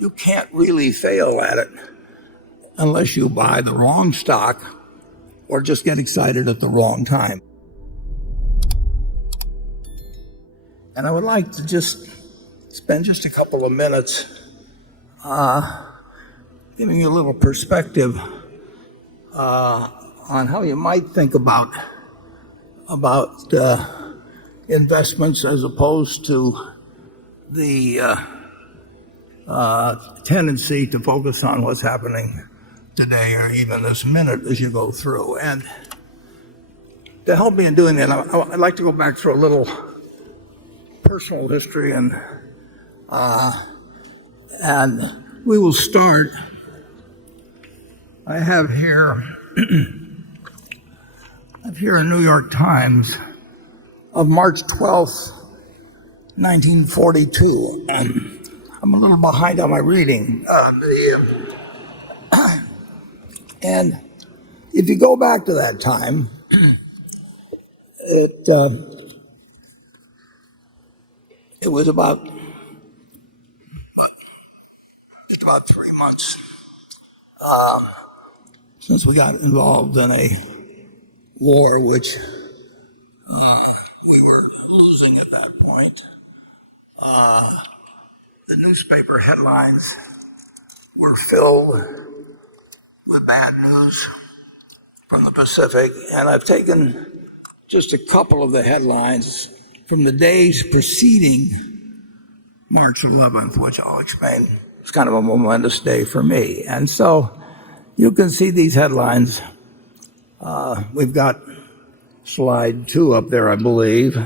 you can't really fail at it unless you buy the wrong stock or just get excited at the wrong time. And I would like to just spend just a couple of minutes giving you a little perspective on how you might think about investments as opposed to the tendency to focus on what's happening today or even this minute as you go through. And to help me in doing that, I'd like to go back through a little personal history, and we will start. I have here a New York Times of March 12th, 1942. I'm a little behind on my reading. And if you go back to that time, it was about 3 months since we got involved in a war which we were losing at that point. The newspaper headlines were filled with bad news from the Pacific, and I've taken just a couple of the headlines from the days preceding March 11th, which I'll explain. It's kind of a momentous day for me. And so you can see these headlines. We've got slide 2 up there, I believe.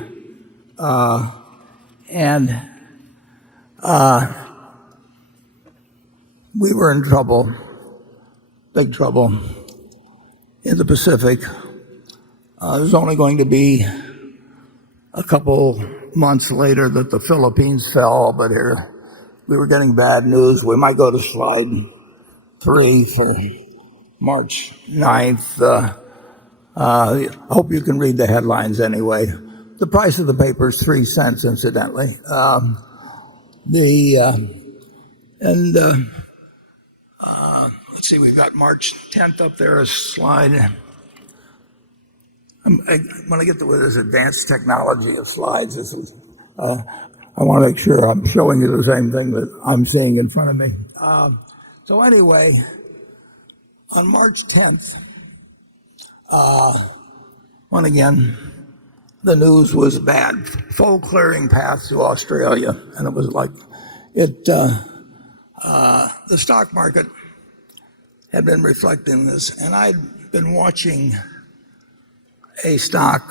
We were in trouble, big trouble, in the Pacific. It was only going to be a couple months later that the Philippines fell, but here we were getting bad news. We might go to slide 3 for March 9th. I hope you can read the headlines anyway. The price of the paper is 3 cents, incidentally. Let's see, we've got March 10th up there, a slide. When I get to this advanced technology of slides, I want to make sure I'm showing you the same thing that I'm seeing in front of me. So anyway, on March 10th, when again, the news was bad. Full clearing path to Australia. And it was like, the stock market had been reflecting this. And I'd been watching a stock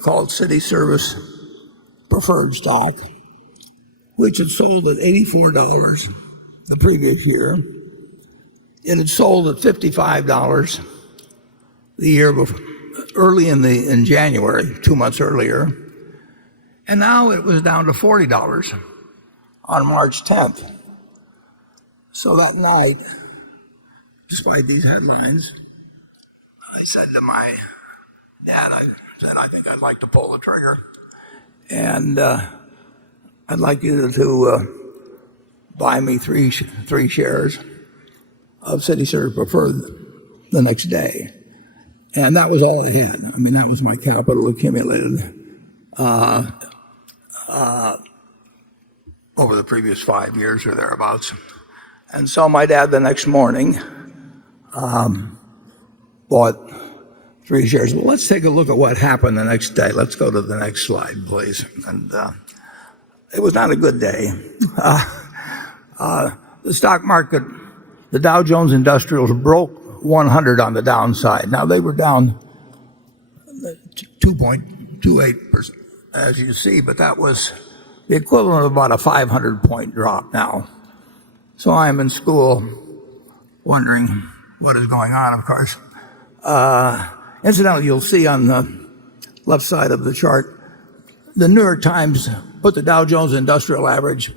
called City Service Preferred Stock, which had sold at $84 the previous year. It had sold at $55 the year before, early in January, 2 months earlier, and now it was down to $40 on March 10th. So that night, despite these headlines, I said to my dad, I think I'd like to pull the trigger, and I'd like you to buy me three shares of City Service Preferred the next day. And that was all I had. I mean, that was my capital accumulated over the previous 5 years or thereabouts. And so my dad the next morning bought 3 shares. Well, let's take a look at what happened the next day. Let's go to the next slide, please. And it was not a good day. The stock market, the Dow Jones Industrials broke 100 on the downside. Now they were down 2.28%, as you see, but that was the equivalent of about a 500-point drop now. So I'm in school wondering what is going on, of course. Incidentally, you'll see on the left side of the chart, the New York Times put the Dow Jones Industrial Average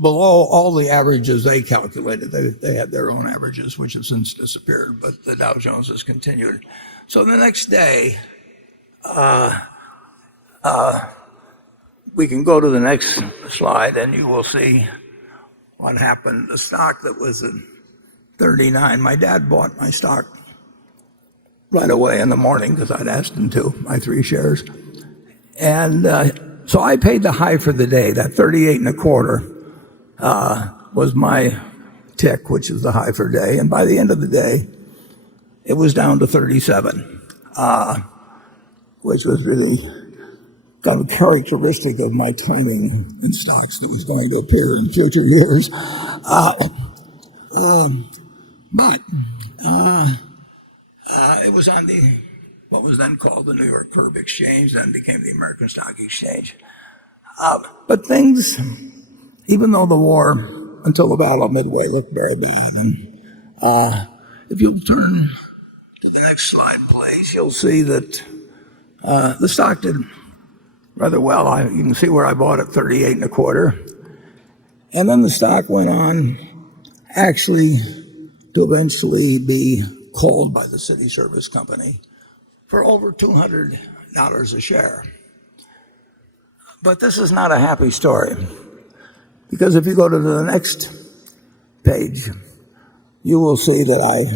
below all the averages they calculated. They had their own averages, which have since disappeared, but the Dow Jones has continued. So the next day, we can go to the next slide, and you will see what happened. The stock that was at 39, my dad bought my stock right away in the morning because I'd asked him to, my 3 shares. And so I paid the high for the day. That 38 and a quarter was my tick, which is the high for day. And by the end of the day, it was down to 37, which was really kind of characteristic of my timing in stocks that was going to appear in future years. But it was on what was then called the New York Curb Exchange, then became the American Stock Exchange. But things, even though the war until the Battle of Midway looked very bad, and if you'll turn to the next slide, please, you'll see that the stock did rather well. You can see where I bought it, 38 and a quarter. And then the stock went on actually to eventually be called by the City Service Company for over $200 a share. But this is not a happy story, because if you go to the next page, you will see that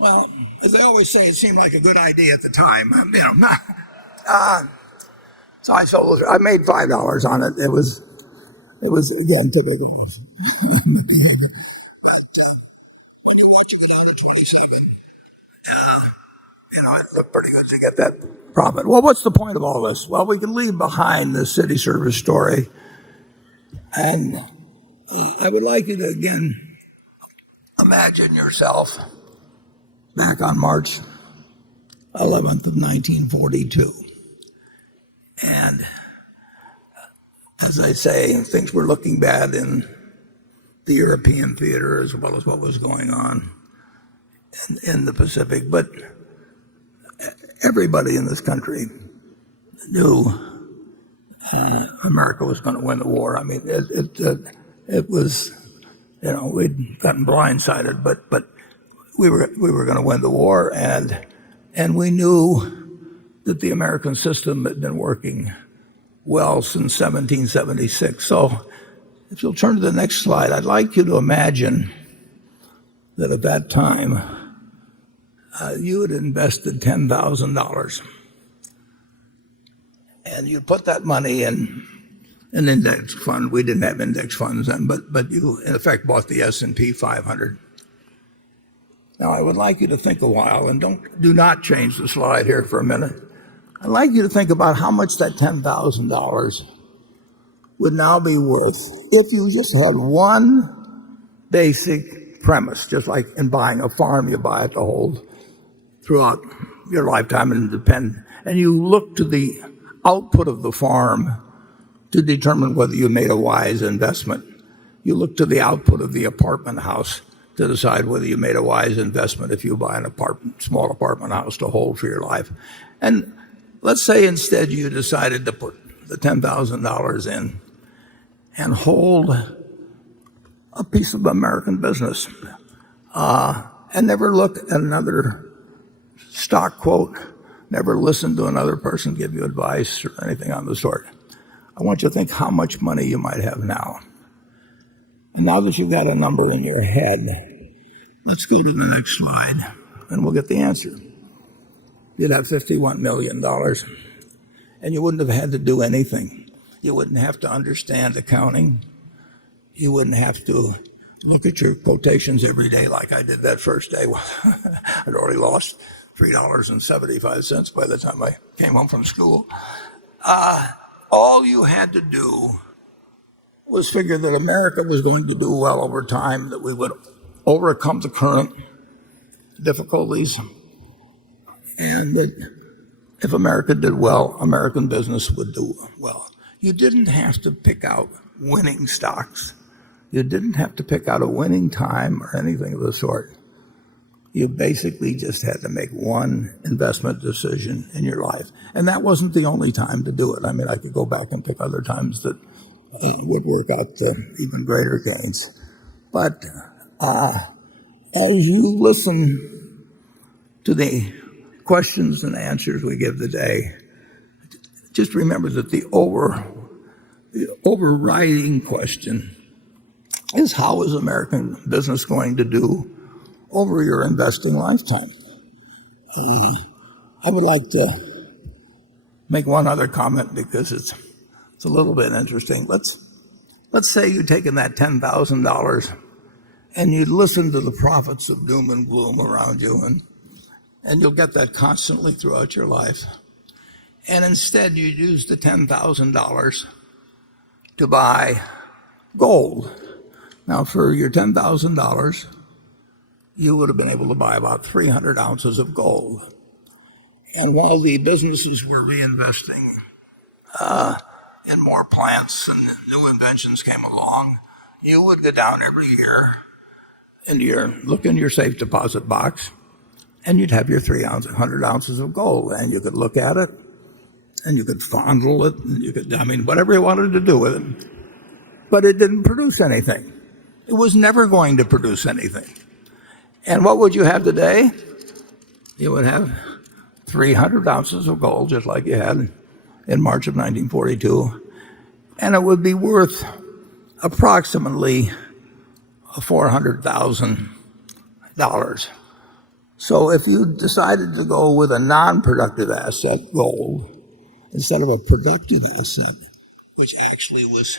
well, as they always say, it seemed like a good idea at the time. So I sold it. I made $5 on it. It was again typical. When you watch it go down to 27, it looked pretty good to get that profit. Well, what's the point of all this? Well, we can leave behind the city service story, and I would like you to again imagine yourself back on March 11th of 1942. And as I say, things were looking bad in the European theater as well as what was going on in the Pacific. But everybody in this country knew America was going to win the war. I mean, it was, we'd gotten blindsided, but we were going to win the war, and we knew that the American system had been working well since 1776. So if you'll turn to the next slide, I'd like you to imagine that at that time you had invested $10,000, and you put that money in an index fund. We didn't have index funds then, but you in effect bought the S&P 500. Now I would like you to think a while, and do not change the slide here for a minute. I'd like you to think about how much that $10,000 would now be worth if you just had one basic premise, just like in buying a farm, you buy it to hold throughout your lifetime and you look to the output of the farm to determine whether you made a wise investment. You look to the output of the apartment house to decide whether you made a wise investment if you buy an small apartment house to hold for your life. And let's say instead you decided to put the $10,000 in and hold a piece of American business and never look at another stock quote, never listen to another person give you advice or anything on the sort. I want you to think how much money you might have now. And now that you've got a number in your head, let's go to the next slide and we'll get the answer. You'd have $51 million, and you wouldn't have had to do anything. You wouldn't have to understand accounting. You wouldn't have to look at your quotations every day like I did that first day. I'd already lost $3.75 by the time I came home from school. All you had to do was figure that America was going to do well over time, that we would overcome the current difficulties, and that if America did well, American business would do well. You didn't have to pick out winning stocks. You didn't have to pick out a winning time or anything of the sort. You basically just had to make one investment decision in your life. And that wasn't the only time to do it. I mean, I could go back and pick other times that would work out to even greater gains. But as you listen to the questions and answers we give today, just remember that the overriding question is, how is American business going to do over your investing lifetime? I would like to make one other comment because it's a little bit interesting. Let's say you've taken that $10,000 and you listen to the prophets of doom and gloom around you, and you'll get that constantly throughout your life. And instead you use the $10,000 to buy gold. Now, for your $10,000, you would have been able to buy about 300 ounces of gold. And while the businesses were reinvesting in more plants and new inventions came along, you would go down every year and look in your safe deposit box, and you'd have your 300 ounces of gold, and you could look at it, and you could fondle it, and you could, whatever you wanted to do with it. But it didn't produce anything. It was never going to produce anything. And what would you have today? You would have 300 ounces of gold, just like you had in March of 1942, and it would be worth approximately $400,000. So if you decided to go with a non-productive asset, gold, instead of a productive asset, which actually was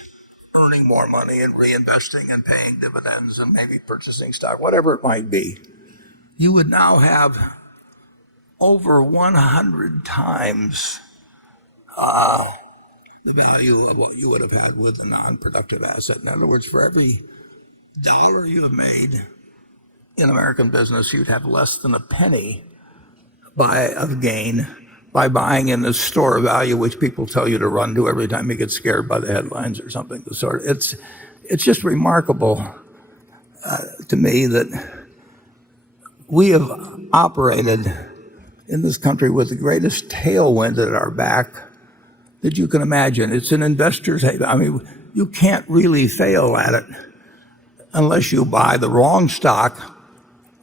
earning more money and reinvesting and paying dividends and maybe purchasing stock, whatever it might be, you would now have over 100 times the value of what you would have had with a non-productive asset. In other words, for every dollar you have made in American business, you'd have less than a penny of gain by buying in the store value, which people tell you to run to every time you get scared by the headlines or something. It's just remarkable to me that we have operated in this country with the greatest tailwind at our back that you can imagine. It's an investor's haven. You can't really fail at it unless you buy the wrong stock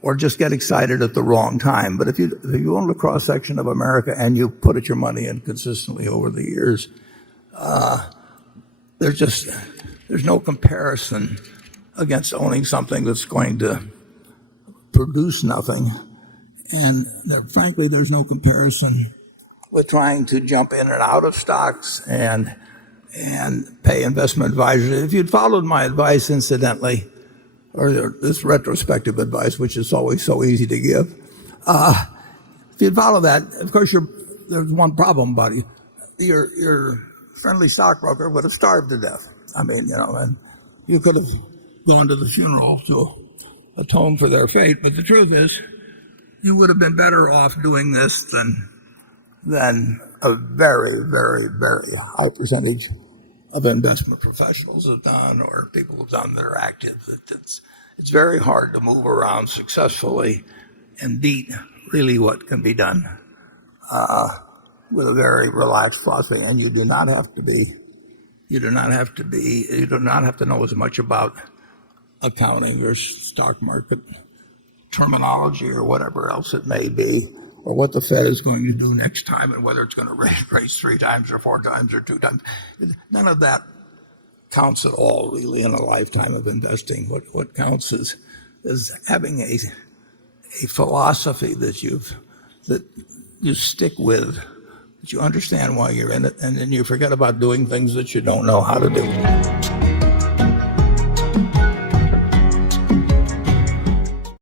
or just get excited at the wrong time. But if you own a cross-section of America and you put your money in consistently over the years, there's no comparison against owning something that's going to produce nothing. And frankly, there's no comparison with trying to jump in and out of stocks and pay investment advisors. If you'd followed my advice, incidentally, or this retrospective advice, which is always so easy to give, if you'd follow that, of course, there's one problem about it. Your friendly stockbroker would have starved to death. And you could have gone to the funeral to atone for their fate. But the truth is, you would have been better off doing this than a very, very, very high percentage of investment professionals have done, or people have done that are active. It's very hard to move around successfully and beat really what can be done with a very relaxed philosophy. And you do not have to know as much about accounting or stock market terminology or whatever else it may be, or what the Fed is going to do next time, and whether it's going to raise 3 times or 4 times or 2 times. None of that counts at all, really, in a lifetime of investing. What counts is having a philosophy that you stick with, that you understand why you're in it, and then you forget about doing things that you don't know how to do.